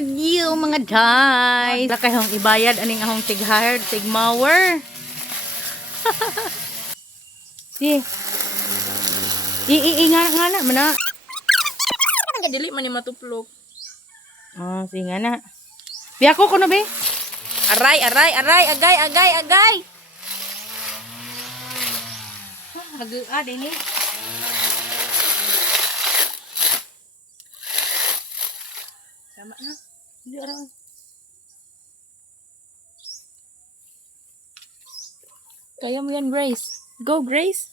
with you mga guys. Wala kayong ibayad aning ahong tig-hired, tig-mower. Si. Nga na mana. Dili man ni matuplok. Oh, si nga na. Biya ko kuno be. Aray, agay. Hag ini. Sama na. Di orang. Kaya mo yan, Grace. Go, Grace.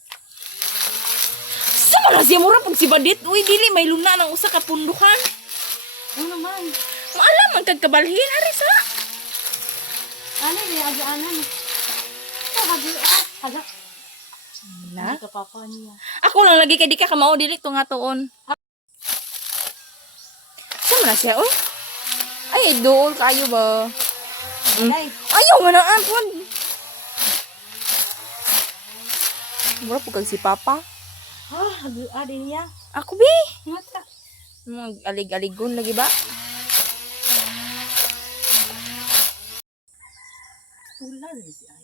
Sama na siya mura pag si Badit. Uy, dili, may luna ng usa ka pundukan. Ano naman? Maalam, ang kagkabalhin, Arisa. Ano ni aga-anan? Haga. Na? Ka papa niya. Ako lang lagi kay di ka kamao dili to nga tuon. Sama na siya, oy. Ay, idol kayo ba? Ayaw nga na, Anton. Mura po kag si Papa. Din niya. Ako, bi. Ngata. Mag-alig-aligon lagi ba? Tula rin si Ay.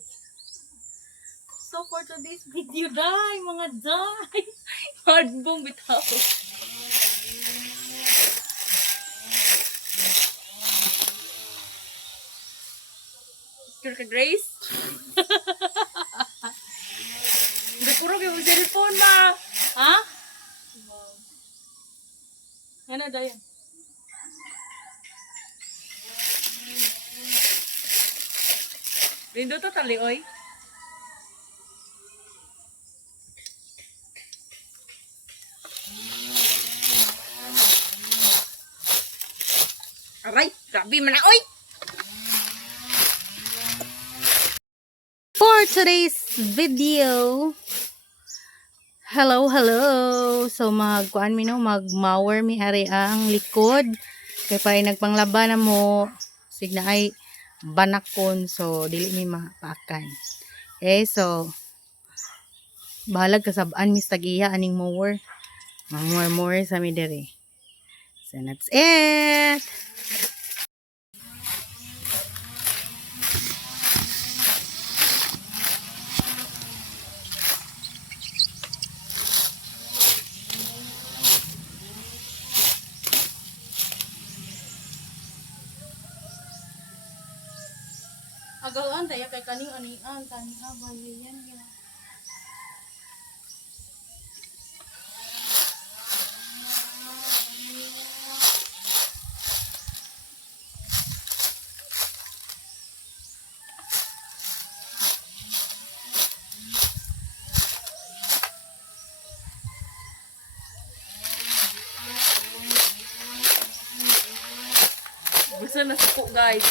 So for today's video, day, mga day. Hard bomb bitaw. Sure ka, Grace? Puro kayo cellphone ma. Ha? Ano dayan? Lindo to tali, oy. Aray, grabe man na, oy. For today's video, hello. So magkuan mi no, mag-mower mi ari ang likod. Kay pa ay nagpanglaba na mo, signa ay banakon, so dili mi mapaakan. Okay, so bahalag kasabaan mi tagiya aning mower. Mower sa mi diri. So that's it. Agawan tayo kay kaning anian, kaning abay yan yan. Gusto na suko, guys.